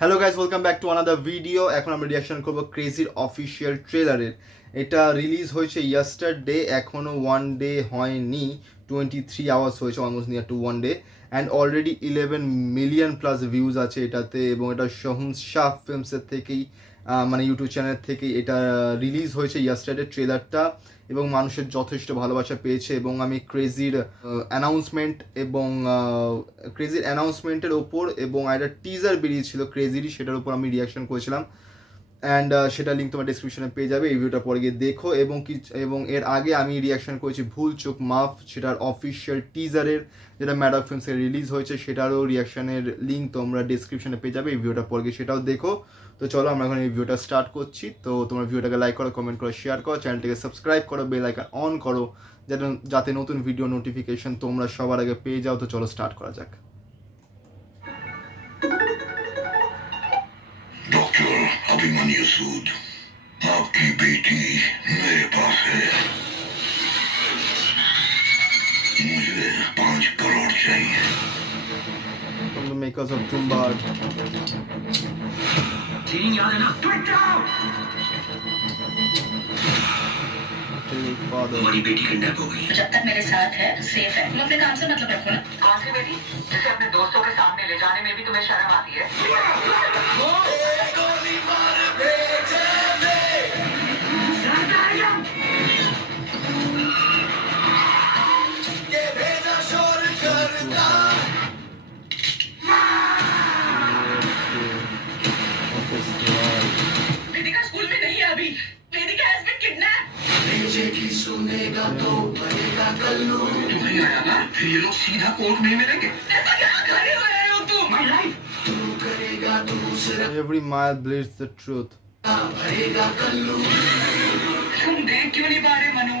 Hello guys, welcome back to another video. এখন আমরা reaction করবো ক্রেজির অফিসিয়াল ট্রেলারের। এটা রিলিজ হয়েছে ইয়েস্টারডে, এখনও 1 ডে হয়নি, 23 আওয়ার্স হয়েছে, almost near to 1 day. And already 11 million plus views আছে এটাতে, এবং এটা সোহম শাহ ফিল্মসের থেকেই মানে ইউটিউব চ্যানেল থেকেই এটা রিলিজ হয়েছে ইয়েস্টারডে ট্রেলারটা, এবং মানুষের যথেষ্ট ভালোবাসা পেয়েছে। এবং আমি ক্রেজির অ্যানাউন্সমেন্টের ওপর এবং একটা টিজার বেরিয়েছিল ক্রেজিরই, সেটার উপর আমি রিয়াকশন করেছিলাম। অ্যান্ড সেটা লিঙ্ক তোমার ডিসক্রিপশনে পেয়ে যাবে, এই ভিডিওটা পরে গিয়ে দেখো। এবং এর আগে আমি রিয়াকশন করেছি ভুল চোখ মাফ, সেটার অফিসিয়াল টিজারের, যেটা ম্যাডক ফিল্মসে রিলিজ হয়েছে, সেটারও রিয়াকশনের লিঙ্ক তোমরা ডিসক্রিপশনে পেয়ে যাবে। এই ভিডিওটা পরে গিয়ে সেটাও দেখো। তো চলো আমরা এখন এই ভিডিওটা স্টার্ট করছি। তো তোমার ভিডিওটাকে লাইক করো, কমেন্ট করো, শেয়ার করো, চ্যানেলটাকে সাবস্ক্রাইব করো, বেল আইকন অন করো, যাতে নতুন ভিডিও নোটিফিকেশন তোমরা সবার আগে পেয়ে যাও। তো চলো স্টার্ট করা যাক। डॉक्टर अभिमन्यु सूद, आपकी बेटी मेरे पास है। मुझे 5 करोड़ चाहिए। From the makers of Tumbad. चीन याद है ना? हमारी बेटी किडनैप हो गई। जब तक मेरे साथ है सेफ है। तुम अपने काम से मतलब रखो ना। कौन सी बेटी जिसे अपने दोस्तों के सामने ले जाने में भी तुम्हें शर्म आती है? वेदिका स्कूल में नहीं है अभी। वेदिका हैज बीन किडनैप। तू नहीं आया ना, फिर ये लोग सीधा कोर्ट में ही मिलेंगे। ऐसा क्या कर रहे हो तुम? My life. Every mile bleeds the truth. तुम देख क्यों नहीं पा रहे मनु?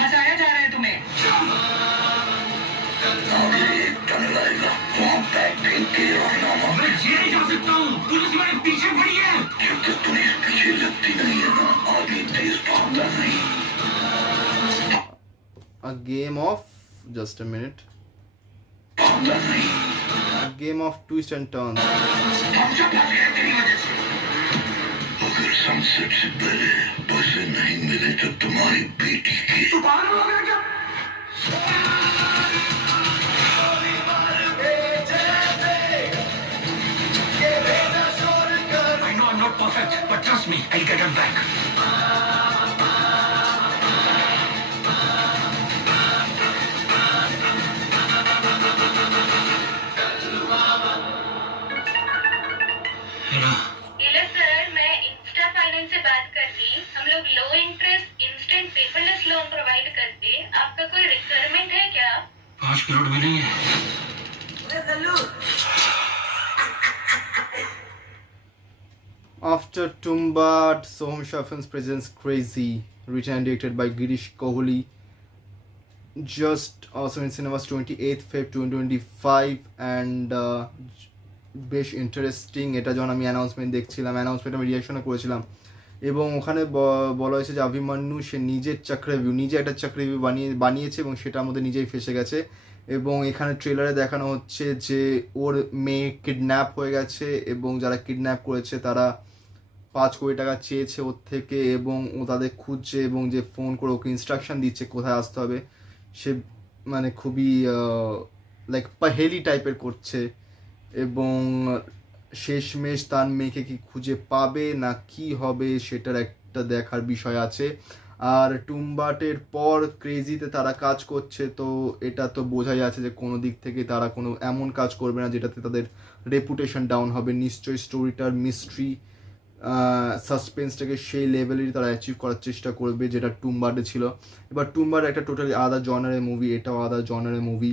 हंसाया जा रहा है तुम्हें। आगे एक टनल आएगा, वहाँ बैग फेंक के राजीनामा। मैं जेल जा सकता हूँ। पुलिस मेरे पीछे पड़ी है। जब तक पुलिस पीछे लगती नहीं है ना, आगे तेज भागता नहीं। A game of just a minute. भागता नहीं। A game of twist and turns. हम सब फंस गए तेरी वजह से। अगर सनसेट से पहले बसें नहीं मिले तो तुम्हारी बेटी की तू पागल हो गया क्या? I know I'm not perfect, but trust me, I'll get it back. Hello. Hello sir, मैं इंस्टा फाइनेंस से बात कर रही हूँ। हम लोग लो interest instant paperless loan provide करते हैं। आपका कोई रिक्वायरमेंट है क्या? 5 करोड़ मिलेंगे। After Tumbad, Soham Shah Films presents Crazy, written and directed by Girish Kohli. Just also in cinemas 28th Feb 2025, and বেশ ইন্টারেস্টিং। এটা যখন আমি অ্যানাউন্সমেন্ট দেখছিলাম, অ্যানাউন্সমেন্ট আমি রিয়াকশনও করেছিলাম, এবং ওখানে বলা হয়েছে যে অভিমন্যু সে নিজের চক্রভিউ, নিজে একটা চক্রভিউ বানিয়েছে এবং সেটার মধ্যে নিজেই ফেসে গেছে। এবং এখানে ট্রেলারে দেখানো হচ্ছে যে ওর মেয়ে কিডন্যাপ হয়ে গেছে, এবং যারা কিডন্যাপ করেছে তারা 5 কোটি টাকা চেয়েছে ওর থেকে, এবং ও তাদের খুঁজছে, এবং যে ফোন করে ওকে ইনস্ট্রাকশন দিচ্ছে কোথায় আসতে হবে। সে মানে খুবই লাইক পাহেলি টাইপের করছে, এবং শেষমেশ তার মেয়েকে কি খুঁজে পাবে না কি হবে সেটার একটা দেখার বিষয় আছে। আর টুম্বাটের পর ক্রেজিতে তারা কাজ করছে, তো এটা তো বোঝাই আছে যে কোনো দিক থেকে তারা কোনো এমন কাজ করবে না যেটাতে তাদের রেপুটেশন ডাউন হবে। নিশ্চয়ই স্টোরিটার মিস্ট্রি সাসপেন্সটাকে সেই লেভেলেরই তারা অ্যাচিভ করার চেষ্টা করবে যেটা টুম্বাডে ছিল। এবার টুম্বাড একটা টোটালি আলাদা জনারের মুভি, এটাও আলাদা জনারের মুভি।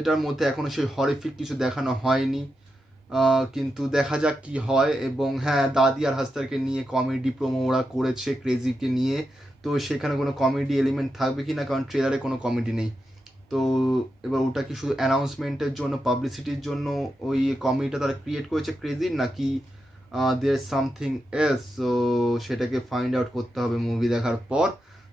এটার মধ্যে এখনও সেই হরিফিক কিছু দেখানো হয়নি, কিন্তু দেখা যাক কি হয়। এবং হ্যাঁ, দাদি আর হাসতারকে নিয়ে কমেডি প্রোমো ওরা করেছে ক্রেজিকে নিয়ে, তো সেখানে কোনো কমেডি এলিমেন্ট থাকবে কি না, কারণ ট্রেলারে কোনো কমেডি নেই। তো এবার ওটা কি শুধু অ্যানাউন্সমেন্টের জন্য, পাবলিসিটির জন্য ওই কমেডিটা তারা ক্রিয়েট করেছে ক্রেজির, নাকি দেয়ার সামথিং এলস? সো সেটাকে ফাইন্ড আউট করতে হবে মুভি দেখার পর।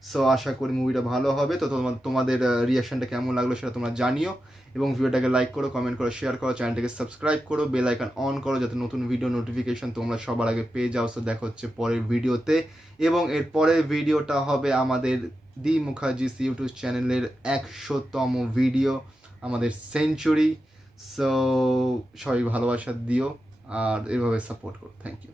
সো আশা করি মুভিটা ভালো হবে। তো তোমাদের রিয়াকশানটা কেমন লাগলো সেটা তোমরা জানিও, এবং ভিডিওটাকে লাইক করো, কমেন্ট করো, শেয়ার করো, চ্যানেলটাকে সাবস্ক্রাইব করো, বেল আইকন অন করো যাতে নতুন ভিডিও নোটিফিকেশন তোমরা সবার আগে পেয়ে যাও। সো দেখা হচ্ছে পরের ভিডিওতে, এবং এর পরের ভিডিওটা হবে আমাদের দি মুখার্জিস ইউটিউব চ্যানেলের 100তম ভিডিও, আমাদের সেঞ্চুরি। সো সবাই ভালোবাসা দিও আর এভাবে সাপোর্ট করো। Thank you.